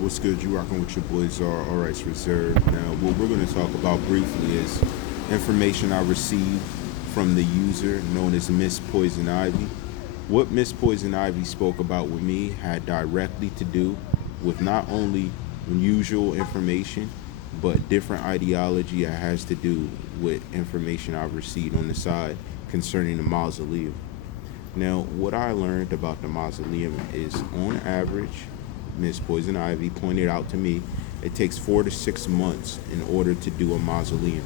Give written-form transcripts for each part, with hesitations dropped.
What's good? You rocking with your boy TheCzarr, alright, Reserve. Now, what we're going to talk about briefly is information I received from the user known as Miss Poison Ivy. What Miss Poison Ivy spoke about with me had directly to do with not only unusual information, but different ideology that has to do with information I've received on the side concerning the mausoleum. Now, what I learned about the mausoleum is on average, Miss Poison Ivy pointed out to me, it takes 4 to 6 months in order to do a mausoleum.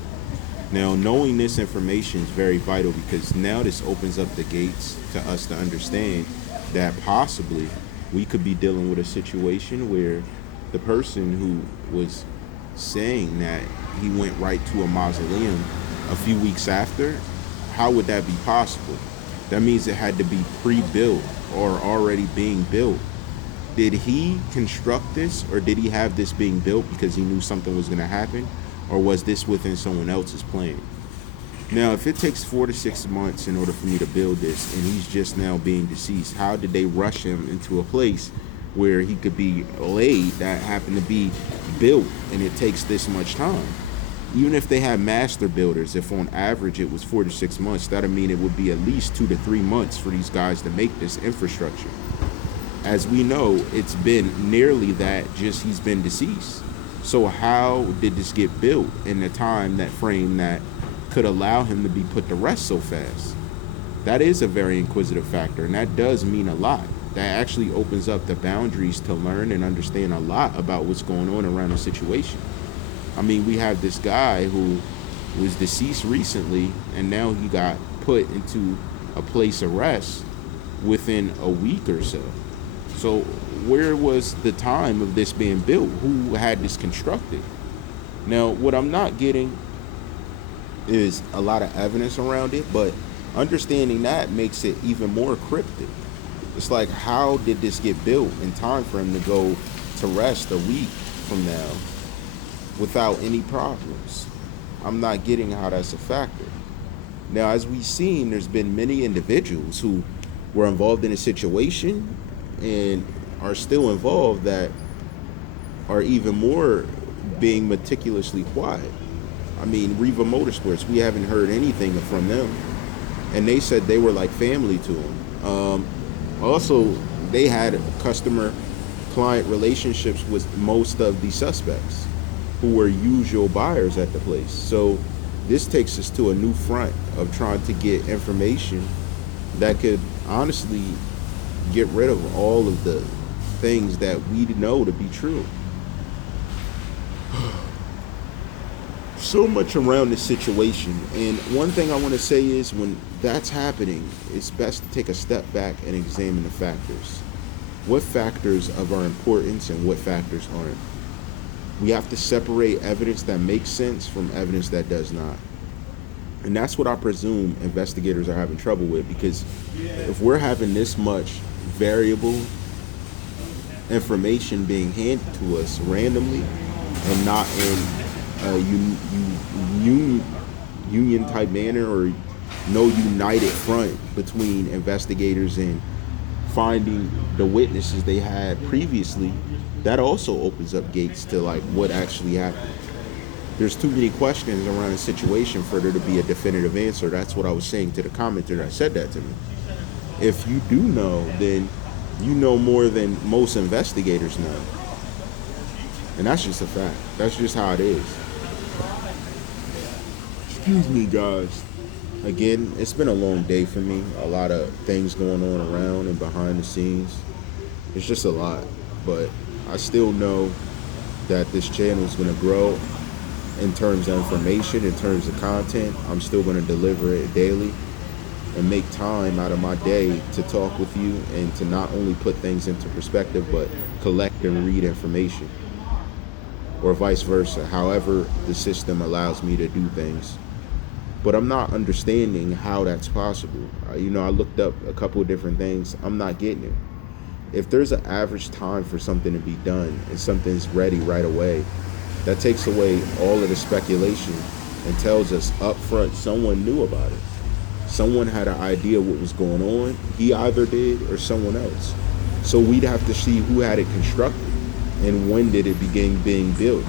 Now, knowing this information is very vital because now this opens up the gates to us to understand that possibly we could be dealing with a situation where the person who was saying that he went right to a mausoleum a few weeks after, how would that be possible? That means it had to be pre-built or already being built. Did he construct this, or did he have this being built because he knew something was going to happen, or was this within someone else's plan? Now, if it takes 4 to 6 months in order for me to build this, and he's just now being deceased, how did they rush him into a place where he could be laid that happened to be built, and it takes this much time? Even if they had master builders, if on average it was 4 to 6 months, that'd mean it would be at least 2 to 3 months for these guys to make this infrastructure. As we know, it's been nearly that, just he's been deceased. So how did this get built in the time, that frame, that could allow him to be put to rest so fast? That is a very inquisitive factor, and that does mean a lot. That actually opens up the boundaries to learn and understand a lot about what's going on around the situation. I mean, we have this guy who was deceased recently, and now he got put into a place of rest within a week or so. So where was the time of this being built? Who had this constructed? Now, what I'm not getting is a lot of evidence around it, but understanding that makes it even more cryptic. It's like, how did this get built in time for him to go to rest a week from now without any problems? I'm not getting how that's a factor. Now, as we've seen, there's been many individuals who were involved in a situation and are still involved that are even more being meticulously quiet. I mean, Riva Motorsports, we haven't heard anything from them, and they said they were like family to him. Also, they had customer-client relationships with most of the suspects who were usual buyers at the place. So this takes us to a new front of trying to get information that could honestly get rid of all of the things that we know to be true. So much around this situation, and one thing I want to say is, when that's happening, it's best to take a step back and examine the factors. What factors are importance and what factors aren't? We have to separate evidence that makes sense from evidence that does not. And that's what I presume investigators are having trouble with, because if we're having this much variable information being handed to us randomly and not in a union type manner, or no united front between investigators and finding the witnesses they had previously, that also opens up gates to like what actually happened. There's too many questions around the situation for there to be a definitive answer. That's what I was saying to the commenter that said that to me. If you do know, then you know more than most investigators know. And that's just a fact. That's just how it is. Excuse me, guys. Again, it's been a long day for me. A lot of things going on around and behind the scenes. It's just a lot. But I still know that this channel is going to grow in terms of information, in terms of content. I'm still going to deliver it daily and make time out of my day to talk with you and to not only put things into perspective, but collect and read information, or vice versa, however the system allows me to do things. But I'm not understanding how that's possible. I looked up a couple of different things. I'm not getting it. If there's an average time for something to be done and something's ready right away, that takes away all of the speculation and tells us up front someone knew about it. Someone had an idea what was going on. He either did or someone else. So we'd have to see who had it constructed. and when did it begin being built.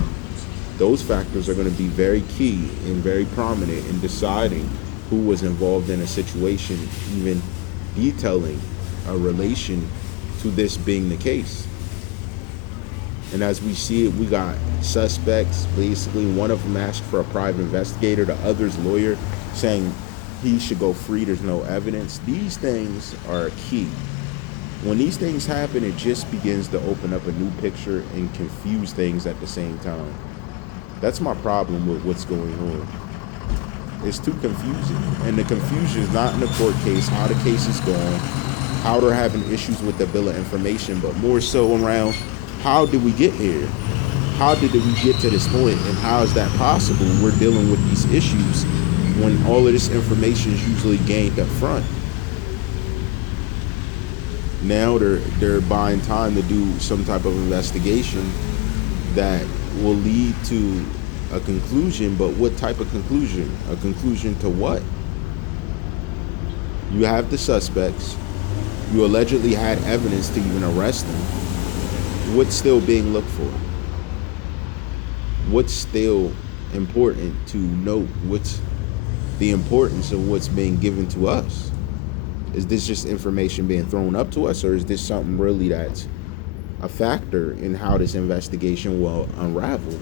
Those factors are going to be very key and very prominent in deciding who was involved in a situation, even detailing a relation to this being the case. And as we see it, we got suspects. Basically, one of them asked for a private investigator, the other's lawyer saying he should go free, there's no evidence. These things are key. When these things happen, it just begins to open up a new picture and confuse things at the same time. That's my problem with what's going on. It's too confusing. And the confusion is not in the court case, how the case is going, how they're having issues with the bill of information, but more so around how did we get here? How did we get to this point, and how is that possible? We're dealing with these issues when all of this information is usually gained up front. Now they're buying time to do some type of investigation that will lead to a conclusion, but what type of conclusion? A conclusion to what? You have the suspects. You allegedly had evidence to even arrest them. What's still being looked for? What's still important to note? What's the importance of what's being given to us? Is this just information being thrown up to us, or is this something really that's a factor in how this investigation will unravel?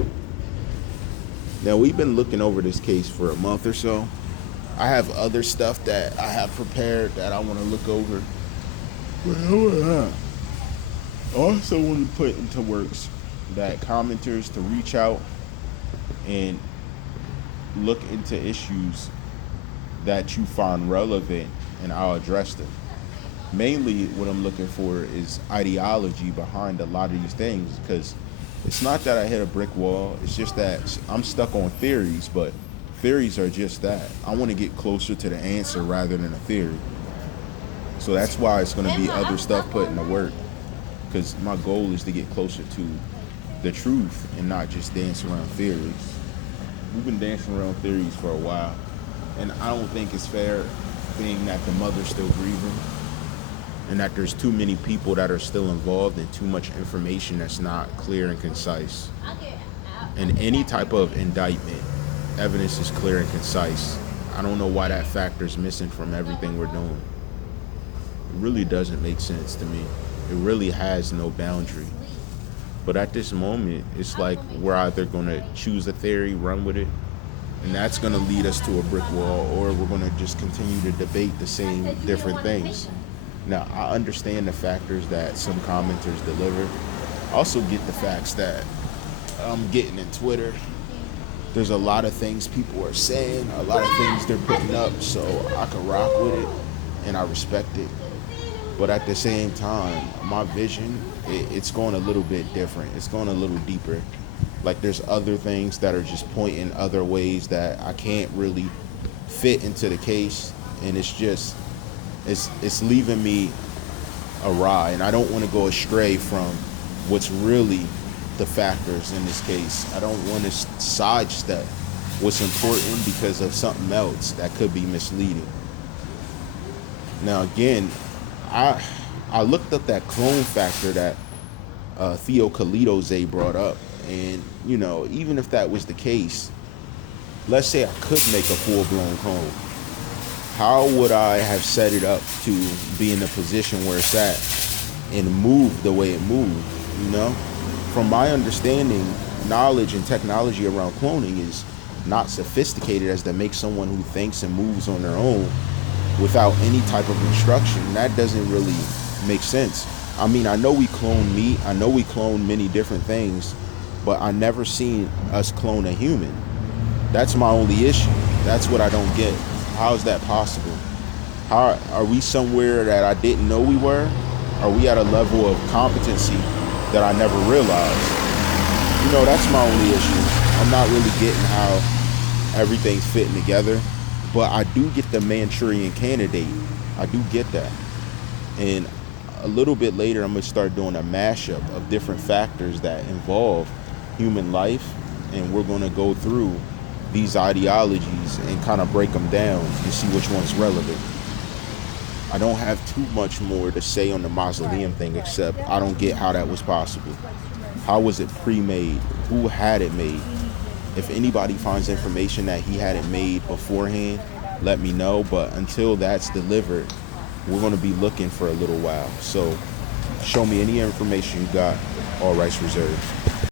Now, we've been looking over this case for a month or so. I have other stuff that I have prepared that I want to look over. I also want to put into works that commenters to reach out and look into issues that you find relevant, and I'll address them. Mainly what I'm looking for is ideology behind a lot of these things, because it's not that I hit a brick wall, it's just that I'm stuck on theories, but theories are just that. I want to get closer to the answer rather than a theory. So that's why it's going to be other stuff put in the work, because my goal is to get closer to the truth and not just dance around theories. We've been dancing around theories for a while, and I don't think it's fair, being that the mother's still grieving and that there's too many people that are still involved and too much information that's not clear and concise. And any type of indictment, evidence is clear and concise. I don't know why that factor is missing from everything we're doing. It really doesn't make sense to me. It really has no boundary. But at this moment, it's like we're either going to choose a theory, run with it, and that's going to lead us to a brick wall, or we're going to just continue to debate the same different things. Now, I understand the factors that some commenters deliver. I also get the facts that I'm getting in Twitter. There's a lot of things people are saying, a lot of things they're putting up, so I can rock with it, and I respect it. But at the same time, my vision, it's going a little bit different. It's going a little deeper. Like, there's other things that are just pointing other ways that I can't really fit into the case, and it's just, it's leaving me awry, and I don't want to go astray from what's really the factors in this case. I don't want to sidestep what's important because of something else that could be misleading. Now, again, I looked up that clone factor that Theo Kalidoze brought up, and you know, even if that was the case, let's say I could make a full-blown clone, how would I have set it up to be in the position where it's at and move the way it moved? You know, from my understanding, knowledge and technology around cloning is not sophisticated as to make someone who thinks and moves on their own without any type of instruction. That doesn't really make sense. I mean, I know we clone meat, I know we clone many different things, but I never seen us clone a human. That's my only issue. That's what I don't get. How is that possible? How are we somewhere that I didn't know we were? Are we at a level of competency that I never realized? You know, that's my only issue. I'm not really getting how everything's fitting together, but I do get the Manchurian Candidate. I do get that. And a little bit later, I'm going to start doing a mashup of different factors that involve human life, and we're going to go through these ideologies and kind of break them down and see which one's relevant. I don't have too much more to say on the mausoleum thing, except I don't get how that was possible. How was it pre-made? Who had it made? If anybody finds information that he had it made beforehand, let me know. But until that's delivered, we're going to be looking for a little while. So show me any information you got. All rights reserved.